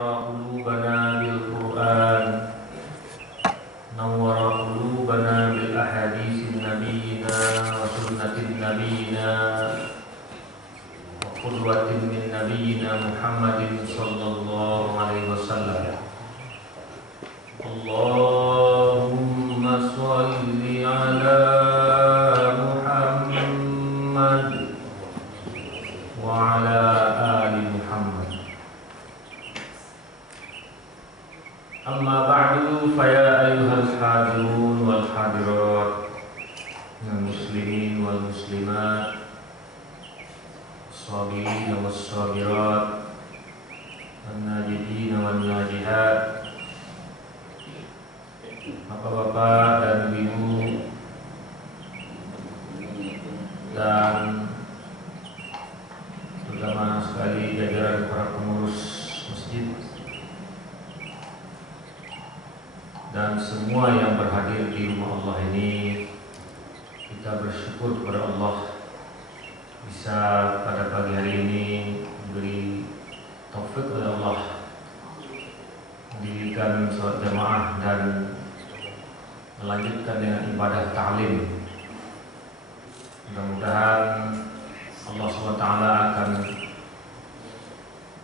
قلوبنا بالقرآن نور قلوبنا بالأحاديث نبينا وسنة نبينا وقدوة من نبينا محمد صلى الله عليه وسلم. اللهم صل على محمد وعلى آل محمد. أما بعد فيا أيها الحاضرون والحاضرات من المسلمين والمسلمات الصابرين والصابرات الناجحين والناجحات, bapak-bapak dan ibu dan terutama sekali jajaran para pengurus masjid dan semua yang berhadir di rumah Allah ini, kita bersyukur kepada Allah bisa pada pagi hari ini diberi taufik oleh Allah mendirikan sholat jamaah dan melanjutkan dengan ibadah ta'lim. Mudah-mudahan Allah SWT akan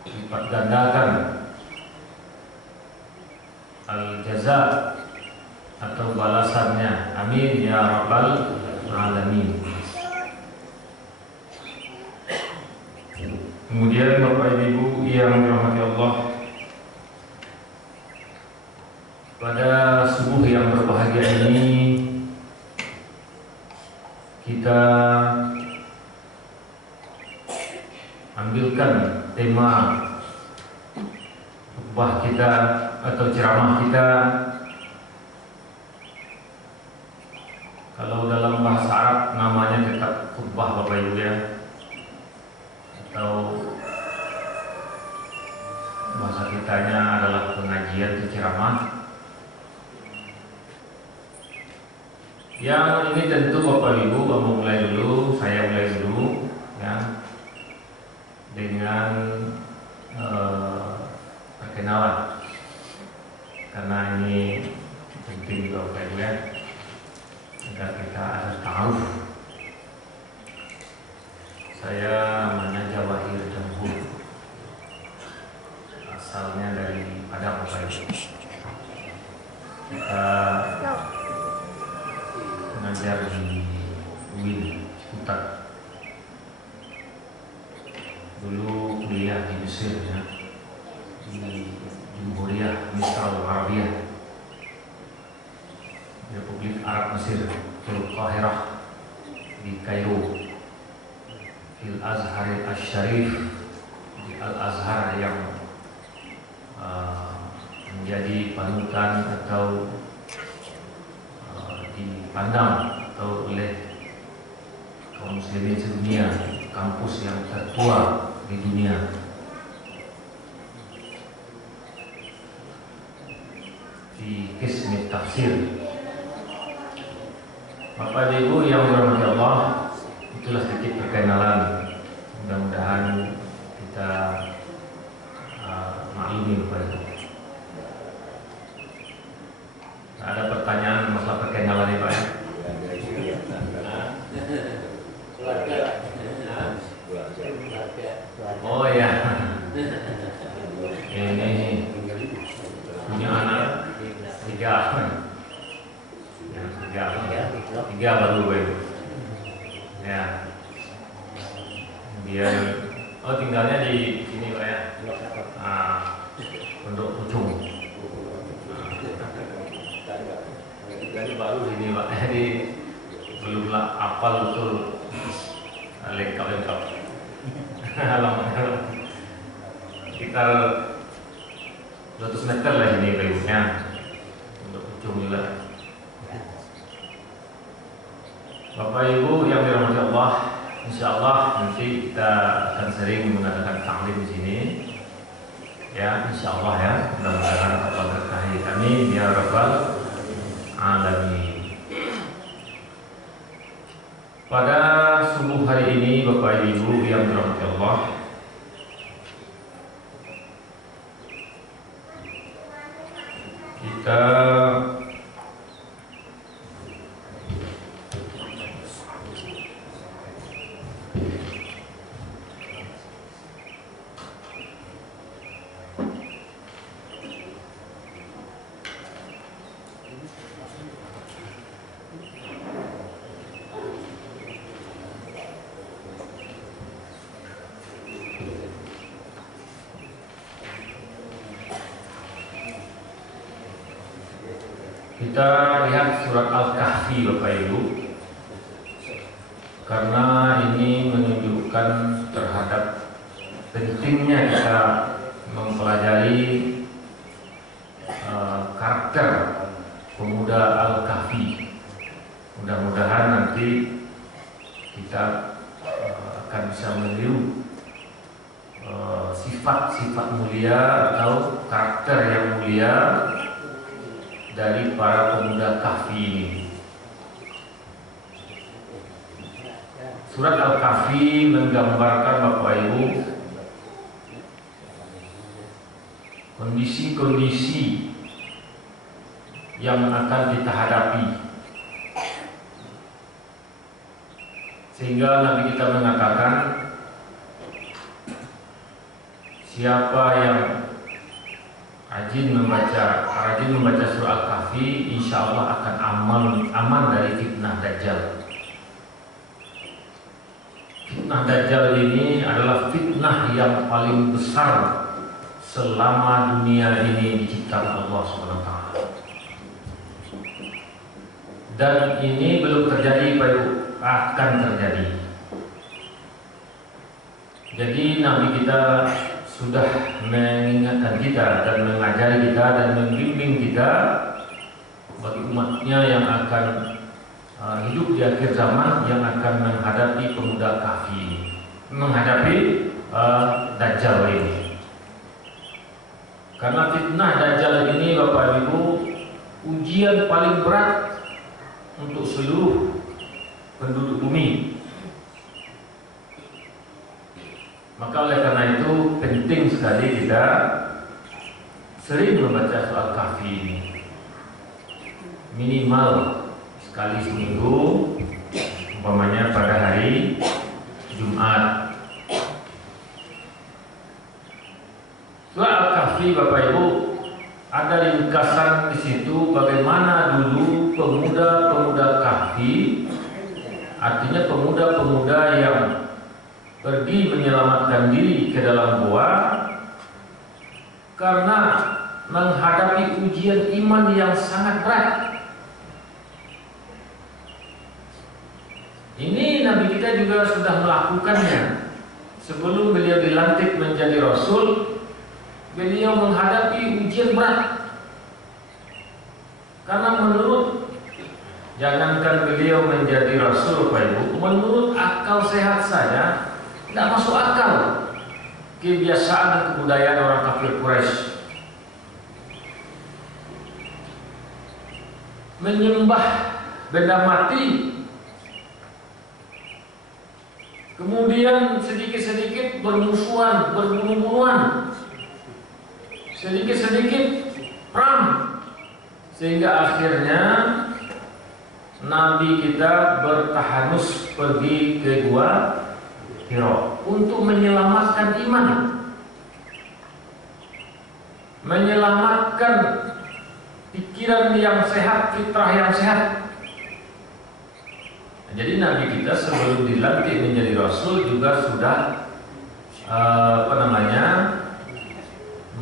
lipat gandakan al-jaza atau balasannya. Amin ya rabbal alamin. Kemudian Bapak Ibu yang dirahmati Allah, pada subuh yang berbahagia ini kita ambilkan tema khutbah kita atau ceramah kita. Kalau dalam bahasa Arab namanya tetap khutbah Bapak Ibu ya, atau bahasa kitanya adalah pengajian atau ceramah. Yang ini tentu Bapak Ibu mau mulai dulu, saya mulai dulu ya, dengan perkenalan, karena ini penting juga Bapak Ibu ya, agar kita ada tahu. Saya namanya Jawahir Jamhur, asalnya dari Padang Bapak Ibu. Kita mengajar di UIN Ciputat, dulu kuliah di Mesir ya, di Jamhuriyah Misr Al-Arabiyah, Republik Arab Mesir, Al-Qahirah, di Kairo, Fil Azhar Al-Syarif, di Al-Azhar yang menjadi panutan atau dipandang atau oleh kaum muslimin sedunia, kampus yang tertua di dunia. Di Qism Tafsir. Bapak Ibu yang dirahmati Allah, itulah sedikit perkenalan. Mudah-mudahan kita maklumi Bapak Ibu. Ada pertanyaan masalah perkenalan ini Pak ya? Oh ya, ini punya anak tiga baru Pak Ibu ya. Kemudian tinggalnya di sini Pak ya, Pondok Pucung. Jadi baru ini Pak, jadi belumlah apal betul lengkap. Halaman sekitar 200 meter lah ini Pak Ibu ya, untuk ujung juga. Bapak Ibu yang dirahmati Allah, insya Allah nanti kita akan sering mengadakan taklim di sini ya, insya Allah ya. Mudah-mudahan Allah berkahi kami ya rabbal alamin. Pada subuh hari ini Bapak Ibu yang dirahmati Allah, kita lihat surat Al-Kahfi Bapak Ibu, karena ini menunjukkan terhadap pentingnya kita mempelajari karakter pemuda Al-Kahfi. Mudah-mudahan nanti kita akan bisa meniru sifat-sifat mulia atau karakter yang mulia dari para pemuda Kahfi ini. Surat Al-Kahfi menggambarkan Bapak Ibu kondisi-kondisi yang akan kita hadapi, sehingga Nabi kita mengatakan siapa yang rajin membaca surah Al-Kahfi, insya Allah akan aman dari fitnah Dajjal. Fitnah Dajjal ini adalah fitnah yang paling besar selama dunia ini diciptakan Allah SWT. Dan ini belum terjadi, Pak Ibu, akan terjadi. Jadi Nabi kita sudah mengingatkan kita dan mengajari kita dan membimbing kita bagi umatnya yang akan hidup di akhir zaman, yang akan menghadapi pemuda Kahfi, menghadapi Dajjal ini. Karena fitnah Dajjal ini Bapak Ibu ujian paling berat untuk seluruh penduduk bumi. Maka oleh karena itu penting sekali kita sering membaca surah Kahfi ini, minimal sekali seminggu, umpamanya pada hari Jumat. Surah Al-Kahfi Bapak Ibu ada ringkasan di situ bagaimana dulu pemuda-pemuda Kahfi, artinya pemuda-pemuda yang pergi menyelamatkan diri ke dalam gua karena menghadapi ujian iman yang sangat berat. Ini Nabi kita juga sudah melakukannya. Sebelum beliau dilantik menjadi Rasul, beliau menghadapi ujian berat. Karena menurut, jangankan beliau menjadi Rasul Pak Ibu, menurut akal sehat saja tidak masuk akal kebiasaan dan kebudayaan orang kafir Quraisy menyembah benda mati, kemudian sedikit-sedikit bermusuhan, berbunuh-bunuhan, sedikit-sedikit perang, sehingga akhirnya Nabi kita bertahanus pergi ke gua Hira untuk menyelamatkan iman, menyelamatkan pikiran yang sehat, fitrah yang sehat. Jadi Nabi kita sebelum dilantik menjadi Rasul juga sudah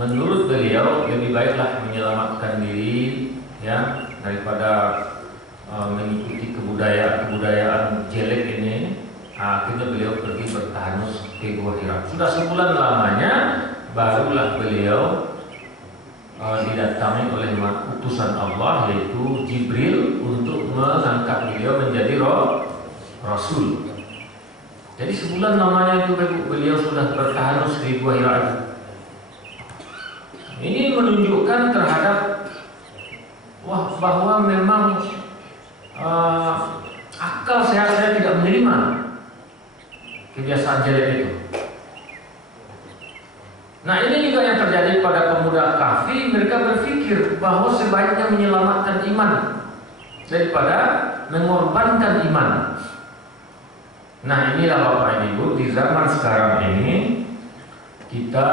menurut beliau lebih baiklah menyelamatkan diri ya daripada mengikuti kebudayaan jelek ini. Akhirnya beliau pergi bertahanus ke Gua Hira. Sudah sebulan lamanya barulah beliau didatangi oleh utusan Allah yaitu Jibril untuk mengangkat beliau menjadi Rasul. Jadi sebulan lamanya itu beliau sudah bertahanus di Gua Hira. Ini menunjukkan terhadap bahwa memang akal sehat saya tidak menerima kebiasaan jelek itu. Nah, ini juga yang terjadi pada pemuda Kahfi. Mereka berpikir bahwa sebaiknya menyelamatkan iman daripada mengorbankan iman. Nah, inilah Bapak Ibu, di zaman sekarang ini kita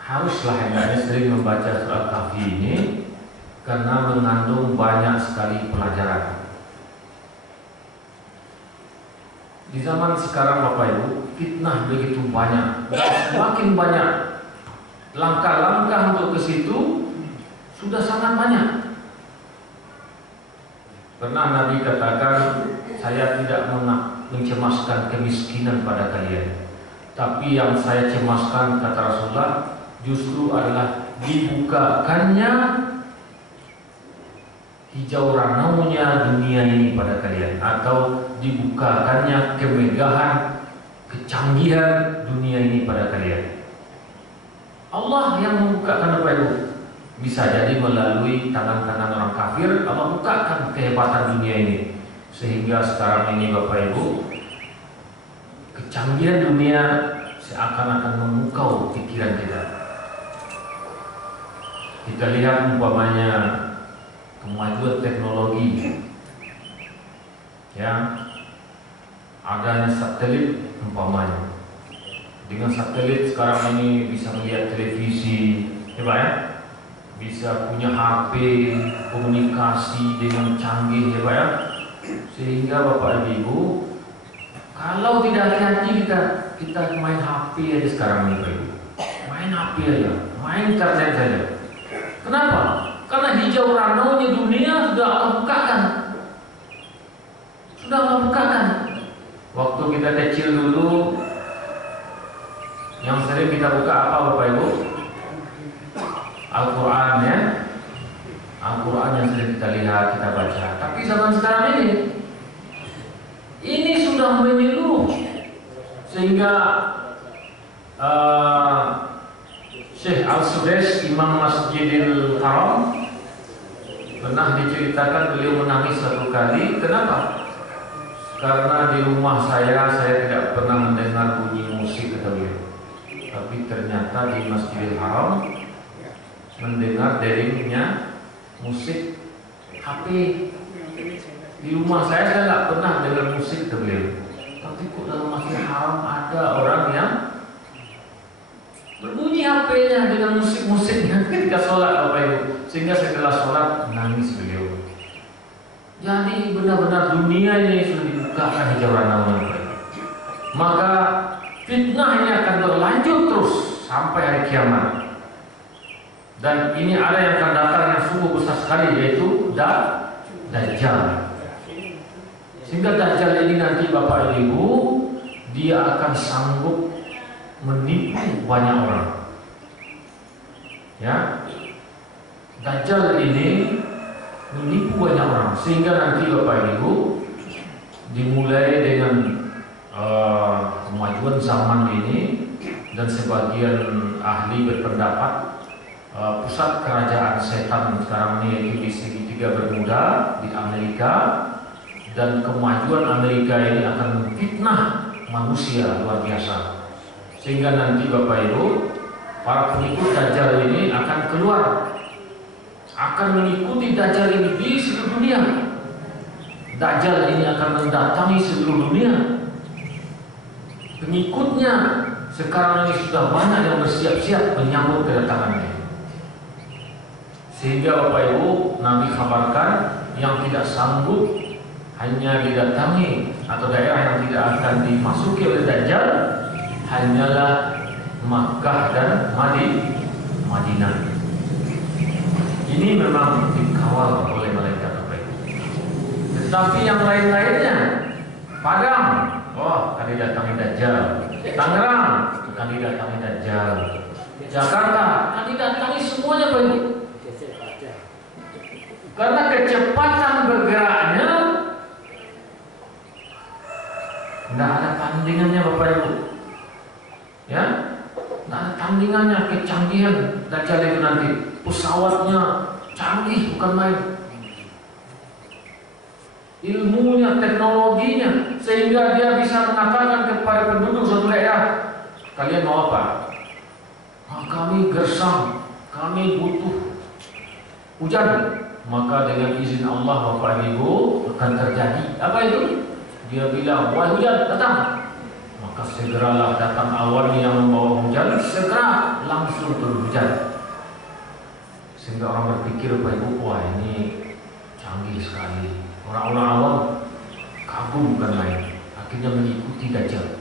haruslah hendaknya sering membaca surat Kahfi ini karena mengandung banyak sekali pelajaran. Di zaman sekarang Bapak Ibu, fitnah begitu banyak, semakin banyak. Langkah-langkah untuk ke situ sudah sangat banyak. Pernah Nabi katakan, saya tidak mencemaskan kemiskinan pada kalian, tapi yang saya cemaskan, kata Rasulullah, justru adalah dibukakannya hijau ranaunya dunia ini pada kalian, atau dibukakannya kemegahan, kecanggihan dunia ini pada kalian. Allah yang membukakan Bapak Ibu. Bisa jadi melalui tangan-tangan orang kafir, Allah bukakan kehebatan dunia ini. Sehingga sekarang ini Bapak Ibu, kecanggihan dunia seakan-akan memukau pikiran kita. Kita lihat umpamanya kemajuan teknologi, ya, adanya satelit umpamanya. Dengan satelit sekarang ini bisa melihat televisi, ya Pak ya, bisa punya HP, komunikasi dengan canggih, ya Pak ya. Sehingga Bapak Ibu, kalau tidak hati-hati kita main HP aja sekarang ini Pak Ibu, main HP aja, main internet saja. Kenapa? Karena hijau ranaunya dunia sudah Allah bukakan. Sudah Allah bukakan. Waktu kita kecil dulu, yang sering kita buka apa Bapak Ibu? Al-Quran, ya. Al-Quran yang sering kita lihat, kita baca. Tapi zaman sekarang ini sudah menyeluruh. Sehingga Syekh Al-Sudais, Imam Masjidil Haram, pernah diceritakan beliau menangis satu kali. Kenapa? Karena di rumah saya tidak pernah mendengar bunyi musik, kata beliau. Tapi ternyata di Masjidil Haram mendengar deringnya musik HP. Di rumah saya tidak pernah dengar musik, kata beliau. Tapi kok dalam Masjidil Haram ada orang yang berbunyi HP-nya dengan musik-musiknya ketika sholat, Bapak Ibu. Sehingga setelah sholat menangis beliau. Jadi benar-benar dunia ini sudah dibukakan hijau ranaunya. Maka fitnah ini akan berlanjut terus sampai hari kiamat. Dan ini ada yang akan datang yang sungguh besar sekali, yaitu Dajjal. Sehingga Dajjal ini nanti Bapak Ibu, dia akan sanggup menipu banyak orang. Ya, Dajjal ini menipu banyak orang, sehingga nanti Bapak Ibu, dimulai dengan kemajuan zaman ini, dan sebagian ahli berpendapat pusat kerajaan setan sekarang ini yaitu di segitiga Bermuda di Amerika, dan kemajuan Amerika ini akan memfitnah manusia luar biasa. Sehingga nanti Bapak Ibu, para pengikut Dajjal ini akan keluar, akan mengikuti Dajjal ini di seluruh dunia. Dajjal ini akan mendatangi seluruh dunia. Pengikutnya sekarang ini sudah banyak yang bersiap-siap menyambut kedatangannya. Sehingga Bapak Ibu, Nabi kabarkan yang tidak sanggup hanya didatangi atau daerah yang tidak akan dimasuki oleh Dajjal hanyalah Makkah dan Madinah. Ini memang dikawal oleh malaikat Bapak Ibu. Tetapi yang lain-lainnya, Padang, akan didatangi Dajjal. Tangerang akan didatangi Dajjal. Jakarta akan didatangi semuanya Bapak Ibu. Karena kecepatan bergeraknya tidak ada tandingannya Bapak Ibu. Ya, tidak ada tandingannya kecanggihan Dajjal itu nanti. Pesawatnya canggih bukan main. Ilmunya, teknologinya, sehingga dia bisa mengatakan kepada penduduk suatu daerah, kalian mau apa? kami gersang, kami butuh hujan. Maka dengan izin Allah Bapak Ibu akan terjadi. Apa itu? Dia bilang, wahai hujan, datang. Maka segeralah datang awan yang membawa hujan, segera langsung turun hujan. Sehingga orang berpikir, Bapak Ibu, wah ini canggih sekali. Orang-orang awam kagum bukan main. Akhirnya mengikuti Dajjal.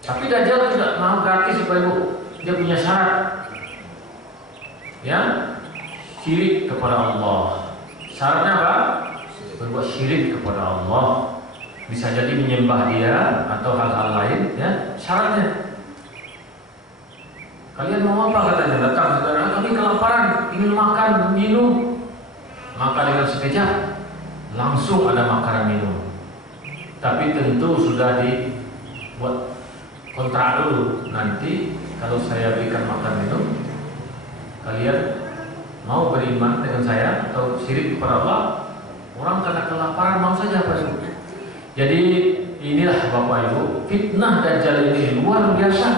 Tapi Dajjal tidak mau gratis Bapak Ibu. Dia punya syarat. Ya, syirik kepada Allah. Syaratnya apa? Berbuat syirik kepada Allah. Bisa jadi menyembah dia atau hal-hal lain, ya. Syaratnya. Kalian mau apa katanya? Datang saudara, kami kelaparan, ingin makan, minum. Maka dengan sekejap langsung ada makanan minum. Tapi tentu sudah dibuat kontrak dulu. Nanti kalau saya berikan makan minum, kalian mau beriman dengan saya atau syirik kepada Allah? Orang karena kelaparan mau saja Pak Ibu. Jadi inilah Bapak Ibu, fitnah Dajjal ini luar biasa.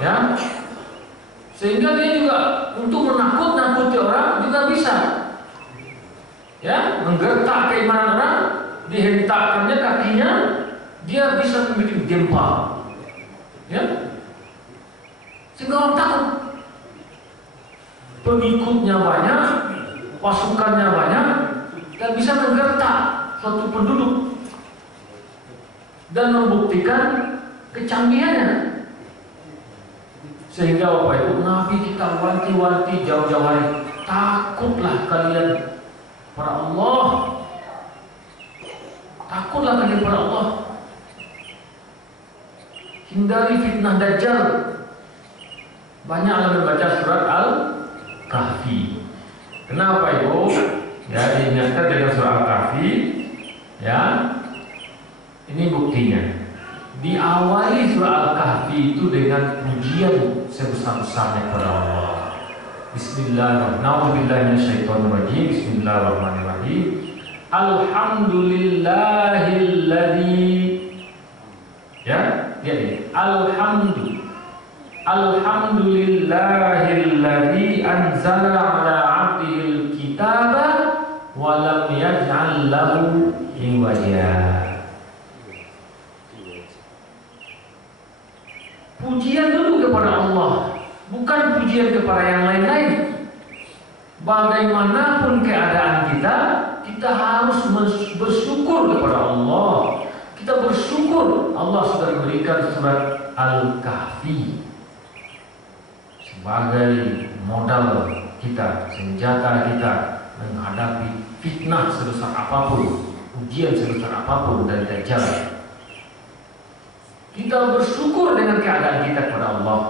Ya. Sehingga dia juga untuk menakut-nakuti orang juga bisa. Ya, menggertak keimanan orang, dihentakkannya kakinya, dia bisa membuat gempa. Ya. Sehingga orang takut. Pengikutnya banyak, pasukannya banyak, dan bisa menggertak suatu penduduk dan membuktikan kecanggihannya. Sehingga Bapak Ibu, Nabi kita wanti-wanti jauh-jauh hari, takutlah kalian pada Allah. Takutlah kalian pada Allah. Hindari fitnah Dajjal. Banyak yang membaca surat Al-Kahfi. Kenapa Ibu? Ya, diingatkan dengan surat Al-Kahfi. Ya, ini buktinya. Diawali surah Al-Kahfi itu dengan pujian sebesar-besarnya kepada Allah. Bismillahirrahmanirrahim. Bismillahirrahmanirrahim. Alhamdulillahilladzi. Ya, lihat ini. Alhamdulillahilladzi anzala ala 'abdihil kitaba wa lam yaj'al lahu iwaja. Pujian dulu kepada Allah, bukan pujian kepada yang lain-lain. Bagaimanapun keadaan kita, kita harus bersyukur kepada Allah. Kita bersyukur Allah sudah memberikan surat Al-Kahfi sebagai modal kita, senjata kita menghadapi fitnah sebesar apapun, ujian sebesar apapun dari Dajjal. Kita bersyukur dengan keadaan kita kepada Allah.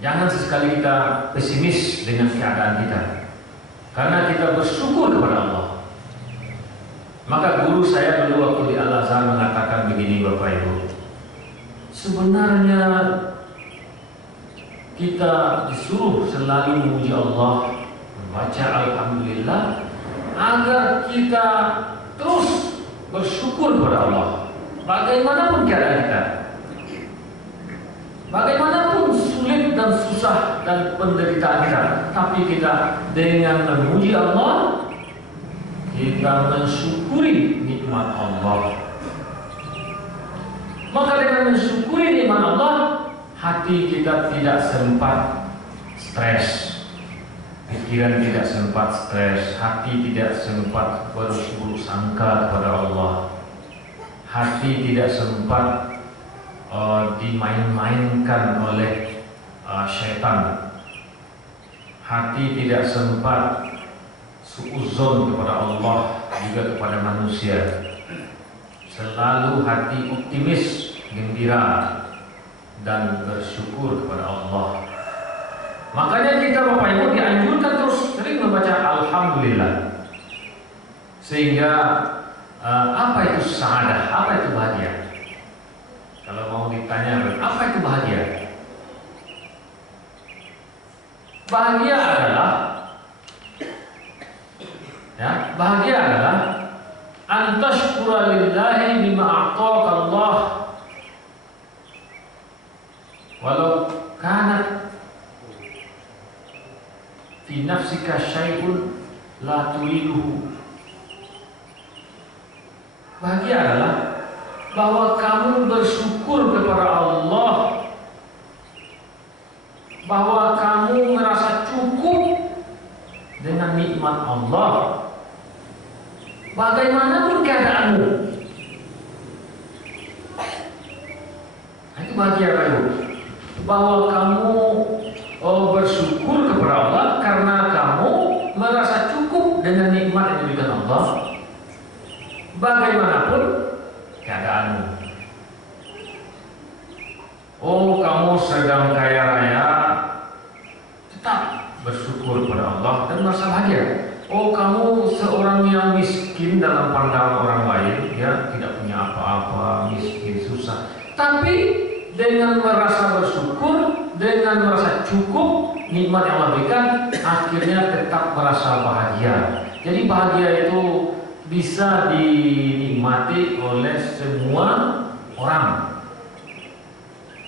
Jangan sesekali kita pesimis dengan keadaan kita, karena kita bersyukur kepada Allah. Maka guru saya dulu waktu di Al-Azhar mengatakan begini Bapak Ibu. Sebenarnya kita disuruh selalu memuji Allah, membaca Alhamdulillah, agar kita terus bersyukur kepada Allah. Bagaimanapun keadaan kita, bagaimanapun sulit dan susah dan penderitaan kita, tapi kita dengan memuji Allah, kita mensyukuri nikmat Allah. Maka dengan mensyukuri nikmat Allah, hati kita tidak sempat stres, pikiran tidak sempat stres, hati tidak sempat berburuk sangka kepada Allah. Hati tidak sempat dimain-mainkan oleh syaitan. Hati tidak sempat suuzon kepada Allah, juga kepada manusia. Selalu hati optimis, gembira, dan bersyukur kepada Allah. Makanya kita Bapak Ibu dianjurkan terus sering membaca Alhamdulillah. Sehingga apa itu sa'adah? Apa itu bahagia? Kalau mau ditanya, apa itu bahagia? Bahagia adalah antashkura lillahi bima a'taka Allah walau kana fi nafsika syai'un la turiduhu. Bahagia adalah bahwa kamu bersyukur kepada Allah, bahwa kamu merasa cukup dengan nikmat Allah bagaimanapun keadaanmu. Itu bahagia baru, bahwa kamu bersyukur kepada Allah karena kamu merasa cukup dengan nikmat yang diberikan Allah bagaimanapun keadaanmu. Oh, kamu sedang kaya raya, tetap bersyukur kepada Allah dan merasa bahagia. Oh, kamu seorang yang miskin dalam pandangan orang lain, ya, tidak punya apa-apa, miskin, susah, tapi dengan merasa bersyukur, dengan merasa cukup nikmat yang Allah berikan, akhirnya tetap merasa bahagia. Jadi bahagia itu bisa dinikmati oleh semua orang.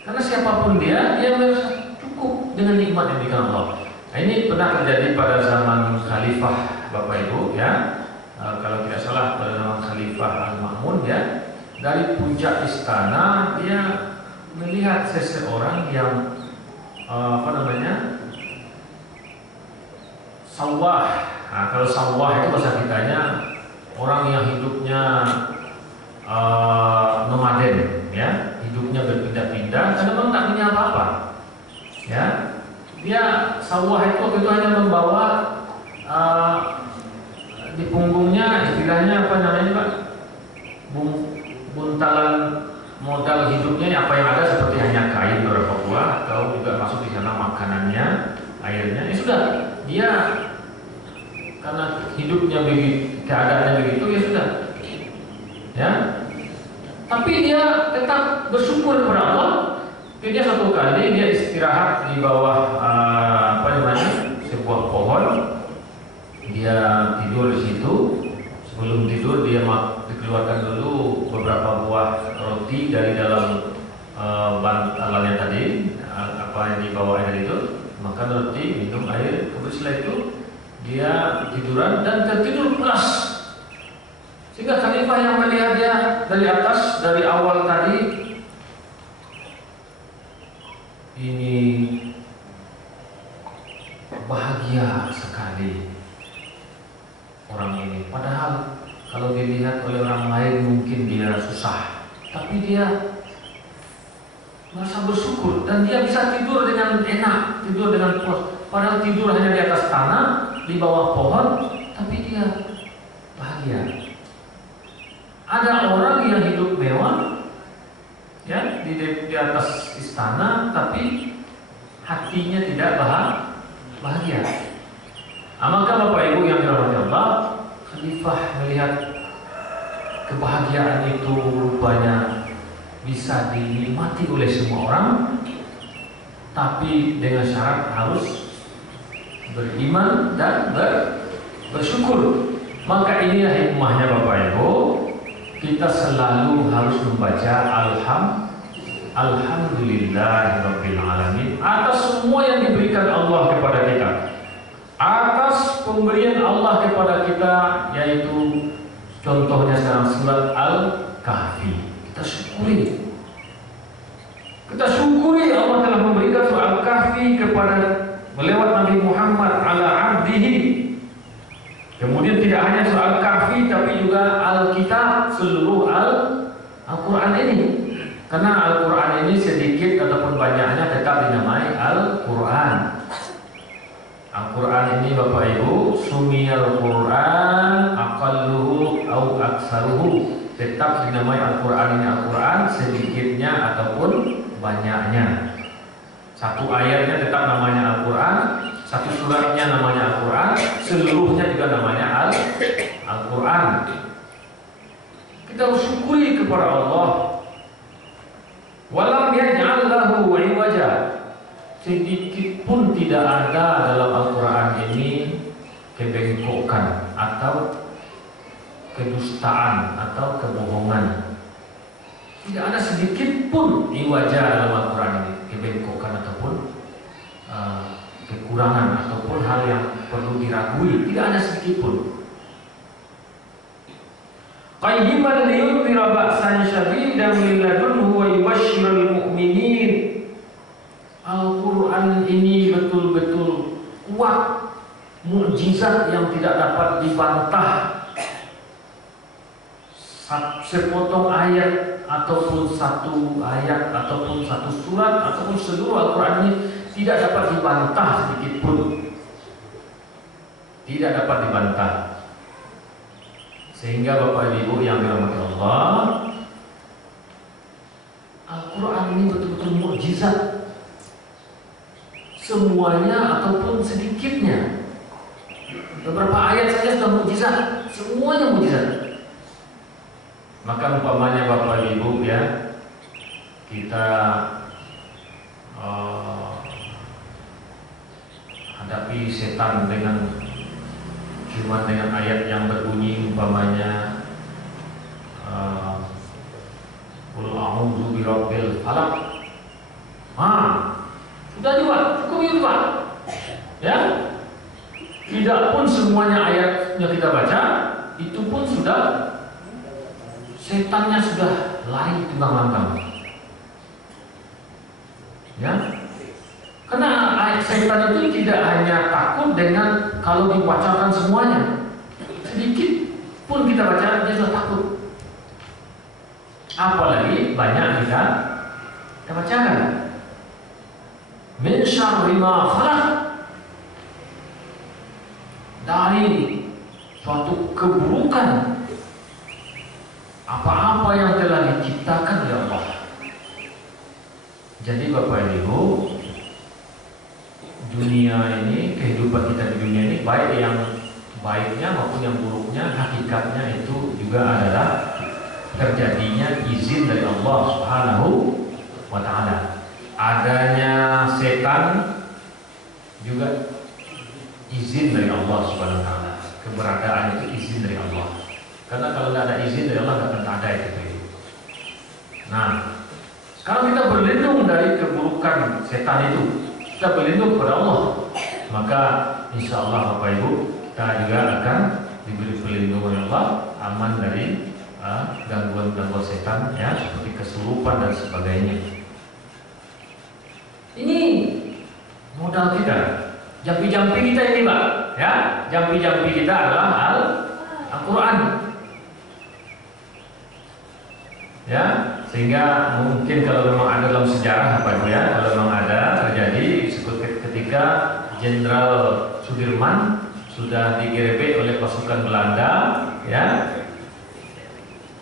Karena siapapun dia merasa cukup dengan nikmat yang diberikan Allah. Nah, ini pernah terjadi pada zaman Khalifah Bapak Ibu, ya. Kalau tidak salah pada zaman Khalifah Al-Ma'mun, ya. Dari puncak istana dia melihat seseorang yang sawah. Nah, kalau sawah itu bahasa kitanya orang yang hidupnya nomaden, ya, hidupnya berpindah-pindah karena memang tak punya apa-apa, ya. Dia sawah itu hanya membawa di punggungnya, istilahnya apa namanya Pak, buntalan modal hidupnya, apa yang ada seperti hanya kain beberapa buah, atau juga masuk di sana makanannya, airnya, ya sudah. Dia karena hidupnya begitu, keadaannya begitu, ya sudah, ya. Tapi dia tetap bersyukur kepada Allah. Dia satu kali dia istirahat di bawah sebuah pohon. Dia tidur di situ. Sebelum tidur dia dikeluarkan dulu beberapa buah roti dari dalam bantalannya tadi, apa yang dibawa air itu. Makan roti, minum air. Kemudian setelah itu dia tiduran dan tertidur pulas. Sehingga Khalifah yang melihat dia dari atas, dari awal tadi, ini bahagia sekali orang ini. Padahal kalau dilihat oleh orang lain mungkin dia susah, tapi dia merasa bersyukur dan dia bisa tidur dengan enak, tidur dengan puas. Padahal tidur hanya di atas tanah, di bawah pohon, tapi dia bahagia. Ada orang yang hidup mewah, ya, di atas istana, tapi hatinya tidak bahagia. Maka Bapak Ibu yang dirahmati Allah, Khalifah melihat kebahagiaan itu rupanya bisa dinikmati oleh semua orang, tapi dengan syarat harus beriman dan bersyukur. Maka inilah hikmahnya Bapak Ibu, kita selalu harus membaca Alhamdulillahirabbil alamin atas semua yang diberikan Allah kepada kita, atas pemberian Allah kepada kita, yaitu contohnya sekarang surat Al-Kahfi. Kita syukuri Allah telah memberikan surat Al-Kahfi kepada melewat Nabi Muhammad ala abdihi. Kemudian tidak hanya soal Kahfi, tapi juga Alkitab, seluruh Al-Quran ini. Karena Al-Quran ini sedikit ataupun banyaknya tetap dinamai Al-Quran. Al-Quran ini Bapak Ibu, sumiyal Quran aqalluhu au aksaruhu, tetap dinamai Al-Quran ini Al-Quran, sedikitnya ataupun banyaknya. Satu ayatnya tetap namanya Al-Quran, satu suratnya namanya Al-Quran, seluruhnya juga namanya Al-Quran. Kita bersyukuri kepada Allah. Walam yaj'al lahu iwaja, sedikit pun tidak ada dalam Al-Quran ini kebengkokan atau kedustaan atau kebohongan. Tidak ada sedikit pun iwaja dalam Al-Quran ini kebengkokan ataupun kekurangan ataupun hal yang perlu diragui, tidak ada sedikit pun. Qayyiman liyunzira ba'san syadidan min ladunhu wa yubashshirul mu'minin. Al-Quran ini betul-betul kuat, mukjizat yang tidak dapat dibantah. Sepotong ayat ataupun satu ayat ataupun satu surat ataupun seluruh Al-Quran ini tidak dapat dibantah sedikit pun. Tidak dapat dibantah. Sehingga Bapak Ibu yang dirahmati Allah, Al-Quran ini betul-betul mukjizat. Semuanya ataupun sedikitnya. Beberapa ayat saja sudah mukjizat, semuanya mukjizat. Maka umpamanya Bapak Ibu ya, kita hadapi setan cuma dengan ayat yang berbunyi umpamanya qul a'udzu birabbil falaq. Sudah juga, cukup itu Pak. Ya. Tidak pun semuanya ayatnya kita baca, itu pun sudah setannya sudah lari tunggang langgang. Ya. Karena ayat setan itu tidak hanya takut dengan kalau dibacakan semuanya. Sedikit pun kita baca dia sudah takut. Apalagi banyak kita bacakan. Min syarri ma khalaq, dari suatu keburukan apa-apa yang telah diciptakan oleh Allah. Jadi Bapak Ibu, dunia ini, kehidupan kita di dunia ini, baik yang baiknya maupun yang buruknya, hakikatnya itu juga adalah terjadinya izin dari Allah Subhanahu wa Ta'ala. Adanya setan juga izin dari Allah Subhanahu wa Ta'ala. Keberadaan itu izin dari Allah. Karena kalau tidak ada izin dari Allah, tidak akan ada itu. Nah, sekarang kita berlindung dari keburukan setan itu. Kita berlindung kepada Allah, maka insya Allah Bapak Ibu kita juga akan diberi perlindungan Allah, aman dari gangguan-gangguan setan ya, seperti kesurupan dan sebagainya. Ini modal kita, jampi-jampi kita ini Pak, ya, jampi-jampi kita adalah Al-Quran, ya. Sehingga mungkin kalau memang ada dalam sejarah Bapak Ibu ya, kalau memang ada terjadi ketika Jenderal Sudirman sudah digerebek oleh pasukan Belanda, ya,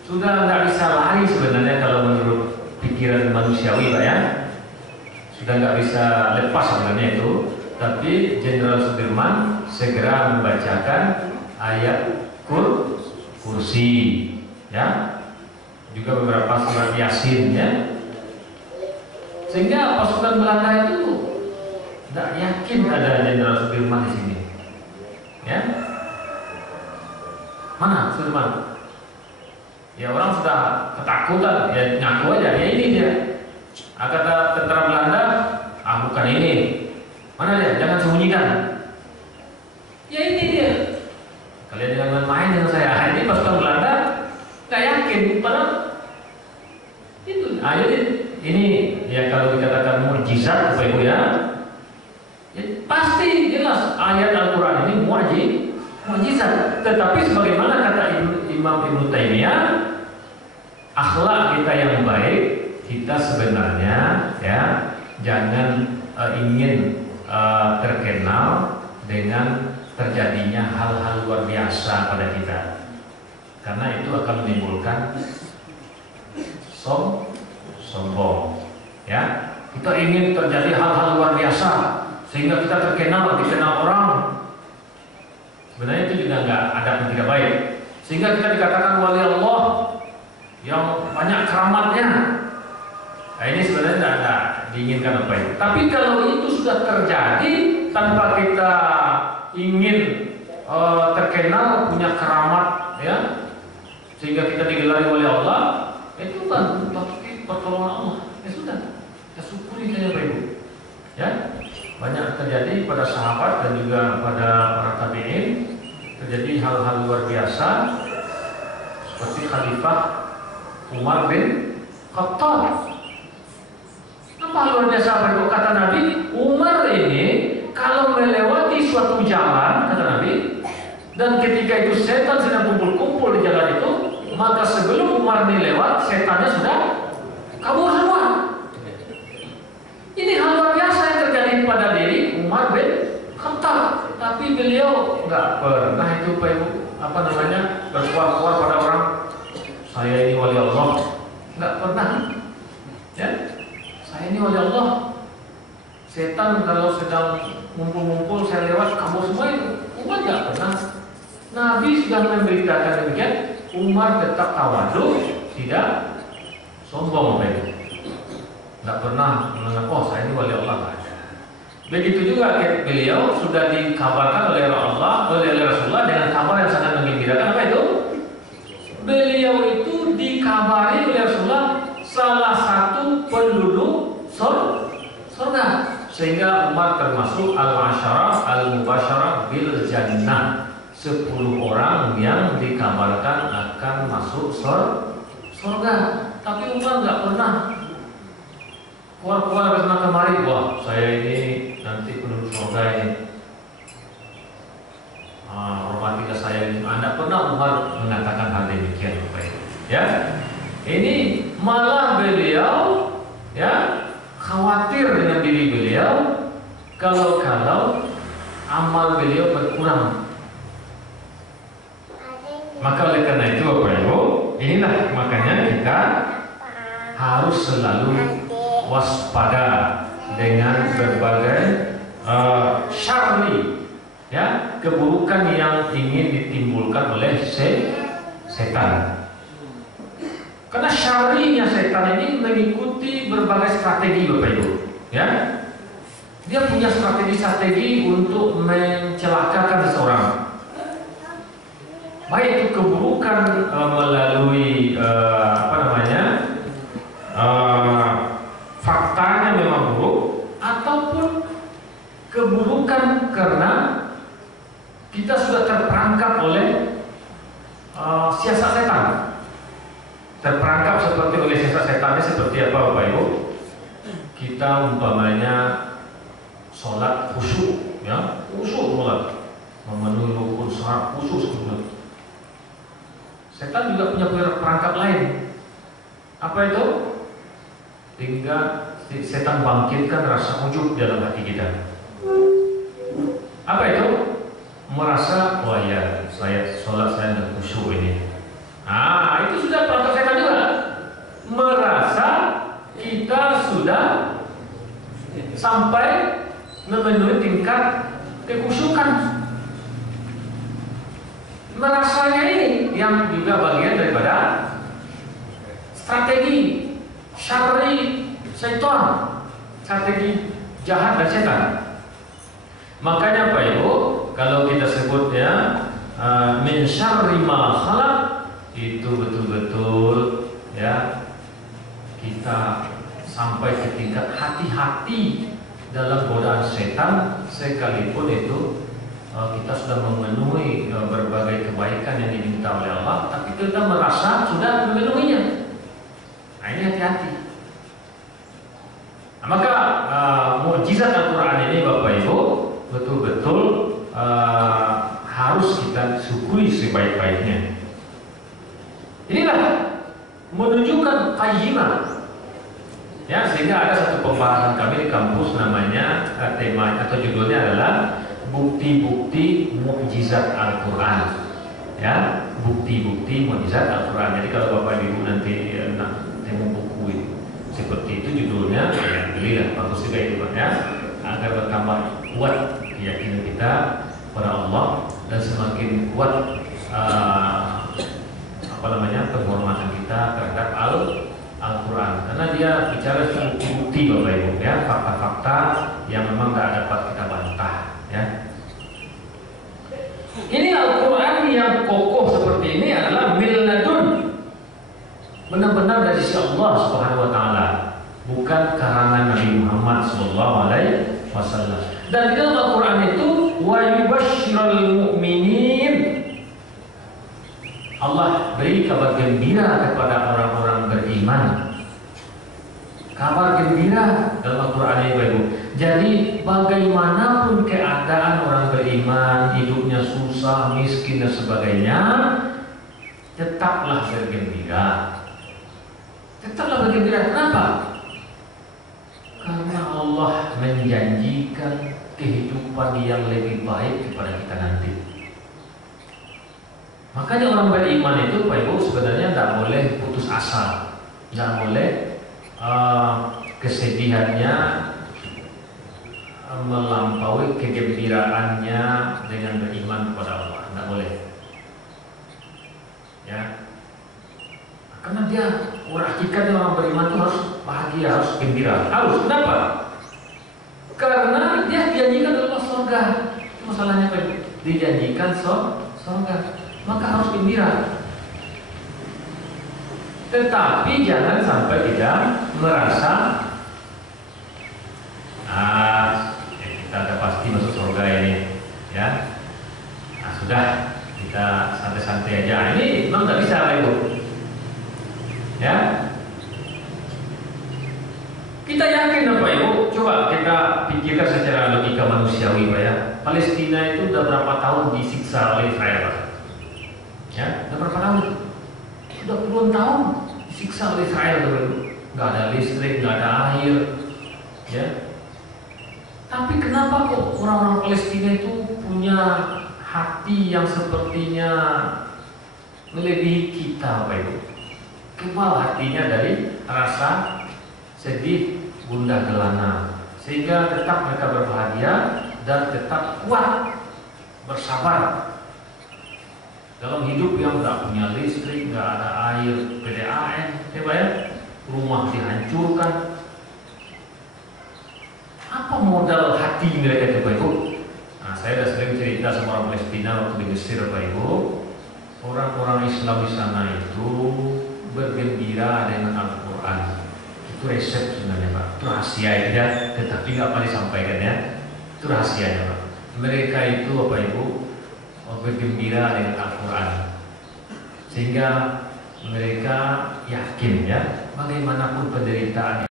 sudah nggak bisa lari sebenarnya kalau menurut pikiran manusiawi Pak ya, sudah nggak bisa lepas sebenarnya itu. Tapi Jenderal Sudirman segera membacakan ayat kursi, ya, juga beberapa surat Yasin ya, sehingga pasukan Belanda itu tidak yakin ada Jenderal Sudirman di sini, ya. Mana Sudirman? Ya orang sudah ketakutan, ya ngaku aja, ya ini dia. Kata tentara Belanda, bukan ini. Mana dia? Jangan sembunyikan. Ya ini dia. Kalian jangan main dengan saya. Ini pasukan Belanda nggak yakin, padahal itu. Jadi ini ya kalau dikatakan mukjizat Bapak Ibu ya, pasti jelas ayat Al-Quran ini mukjizat. Tetapi sebagaimana kata Imam Ibnu Taimiyah, akhlak kita yang baik, kita sebenarnya ya jangan ingin terkenal dengan terjadinya hal-hal luar biasa pada kita, karena itu akan menimbulkan sombong. Ya, kita ingin terjadi hal-hal luar biasa sehingga kita dikenal orang. Sebenarnya itu juga nggak ada yang tidak baik. Sehingga kita dikatakan wali Allah yang banyak keramatnya. Nah, ini sebenarnya tidak ada diinginkan apa itu. Tapi kalau itu sudah terjadi tanpa kita ingin terkenal punya keramat, ya, sehingga kita digelari oleh Allah, itu kan pertolongan Allah. Ya sudah, Kita syukuri saja Bapak Ibu. Ya, banyak terjadi pada sahabat dan juga pada para tabi'in, terjadi hal-hal luar biasa seperti Khalifah Umar bin Khattab. Apa luar biasa Bapak Ibu? Kata Nabi, Umar ini kalau melewati suatu jalan, kata Nabi, dan ketika itu setan sedang kumpul-kumpul di jalan itu, maka sebelum Umar ini lewat, setannya sudah kabur semua. Ini hal luar biasa yang terjadi pada diri Umar bin Khattab. Tapi beliau nggak pernah itu Pak Ibu, berkuar-kuar pada orang, saya ini wali Allah. Nggak pernah. Ya, saya ini wali Allah. Setan kalau sedang ngumpul-ngumpul saya lewat kabur semua itu. Umar nggak pernah. Nabi sudah memberitakan demikian. Umar tetap tawadu, tidak sombong Pak Ibu. Tidak pernah mengaku saya ini wali Allah, nggak ada. Begitu juga beliau sudah dikabarkan oleh Allah, oleh Rasulullah dengan kabar yang sangat menggembirakan. Apa itu? Beliau itu dikabari oleh Rasulullah salah satu penduduk surga, sehingga Umar termasuk al-asyarah al-mubasyarah bil jannah, 10 orang yang dikabarkan akan masuk surga. Tapi Umar nggak pernah keluar-keluar ke sana kemari, wah saya ini nanti penduduk surga ini, romantika saya ini. Anda pernah Umar mengatakan hal demikian, ya? Ini malah beliau, ya, khawatir dengan diri beliau kalau amal beliau berkurang. Maka oleh karena itu Bapak Ibu, inilah makanya kita harus selalu waspada dengan berbagai syarri, ya, keburukan yang ingin ditimbulkan oleh setan. Karena syarrinya setan ini mengikuti berbagai strategi Bapak Ibu, ya. Dia punya strategi untuk mencelakakan seseorang. Baik itu keburukan melalui faktanya memang buruk, ataupun keburukan karena kita sudah terperangkap oleh siasat setan. Terperangkap seperti oleh siasat setannya seperti apa Bapak Ibu? Kita umpamanya sholat khusyuk, ya, khusyuk sholat, memenuhi rukun syarat khusus. Setan juga punya perangkap lain. Apa itu? Hingga setan bangkitkan rasa ujub dalam hati kita. Apa itu? Merasa, oh ya, sholat saya tidak khusyuk ini. Itu sudah perangkap setan juga. Merasa kita sudah sampai memenuhi tingkat kekhusyukan. Merasanya ini yang juga bagian daripada strategi syarri syaitan, strategi jahat dan setan. Makanya Pak Ibu, kalau kita sebutnya min syarri ma khalaq, itu betul-betul, ya, kita sampai ke tingkat hati-hati dalam godaan setan, sekalipun itu kita sudah memenuhi berbagai kebaikan yang diminta oleh Allah, tapi kita merasa sudah memenuhinya. Nah, ini hati-hati. Nah, maka mukjizat Al-Quran ini Bapak Ibu betul-betul harus kita syukuri sebaik-baiknya. Inilah menunjukkan qayyimah, ya, sehingga ada satu pembahasan kami di kampus namanya tema atau judulnya adalah bukti-bukti mukjizat Al-Quran, ya, bukti-bukti mukjizat Al-Quran. Jadi kalau Bapak Ibu nanti temu buku itu seperti itu judulnya, ya belilah, bagus juga itu Pak, ya, agar bertambah kuat keyakinan kita pada Allah dan semakin kuat penghormatan kita terhadap Al-Quran, karena dia bicara tentang bukti Bapak Ibu, ya, fakta-fakta yang memang tidak dapat kita bantah, ya. Ini Al-Quran yang kokoh seperti ini adalah miladun, benar-benar dari sisi Allah Subhanahu wa Ta'ala. bukan karangan Nabi Muhammad SAW. Dan di dalam Al-Quran itu wa yubashshirul mu'minin, Allah beri kabar gembira kepada orang-orang beriman. Kabar gembira dalam Al-Quran ini, Ibu. Jadi bagaimanapun keadaan orang beriman, hidupnya susah, miskin dan sebagainya, tetaplah bergembira. Tetaplah bergembira. Kenapa? Karena Allah menjanjikan kehidupan yang lebih baik kepada kita nanti. Makanya orang beriman itu, Pak Ibu, sebenarnya tidak boleh putus asa, tidak boleh kesedihannya melampaui kegembiraannya dengan beriman kepada Allah. Tidak boleh. Ya. Karena dia hakikatnya orang beriman itu harus bahagia, harus gembira, harus. Kenapa? Karena dia dijanjikan dalam surga. Itu masalahnya, Pak Ibu. Dijanjikan surga, maka harus gembira. Tetapi jangan sampai tidak merasa kita udah pasti masuk surga ini, ya. Nah, sudah, kita santai-santai aja. Ini memang nggak bisa, Pak Ibu. Ya. Kita yakin, Pak Ibu. Coba kita pikirkan secara logika manusiawi, Pak ya. Palestina itu udah berapa tahun disiksa oleh Israel, Pak? Ya, udah berapa tahun? Sudah puluhan tahun disiksa oleh Israel, Pak Ibu. Nggak ada listrik, nggak ada air, ya. Tapi kenapa kok orang-orang Palestina itu punya hati yang sepertinya melebihi kita, Pak Ibu? Kebal hatinya dari rasa sedih, gundah gelana, sehingga tetap mereka berbahagia dan tetap kuat, bersabar dalam hidup yang nggak punya listrik, nggak ada air, PDAM, ya Pak ya, rumah dihancurkan. Apa modal hati mereka itu, Pak Ibu? Nah, saya sudah sering cerita sama orang Palestina waktu di Mesir, Pak Ibu. Orang-orang Islam di sana itu bergembira dengan Al-Quran. Itu resep sebenarnya, Pak. Itu rahasia ya, tetapi nggak apa disampaikan ya. Itu rahasianya, Pak. Mereka itu, Bapak Ibu, bergembira dengan Al-Quran, sehingga mereka yakin ya, bagaimanapun penderitaan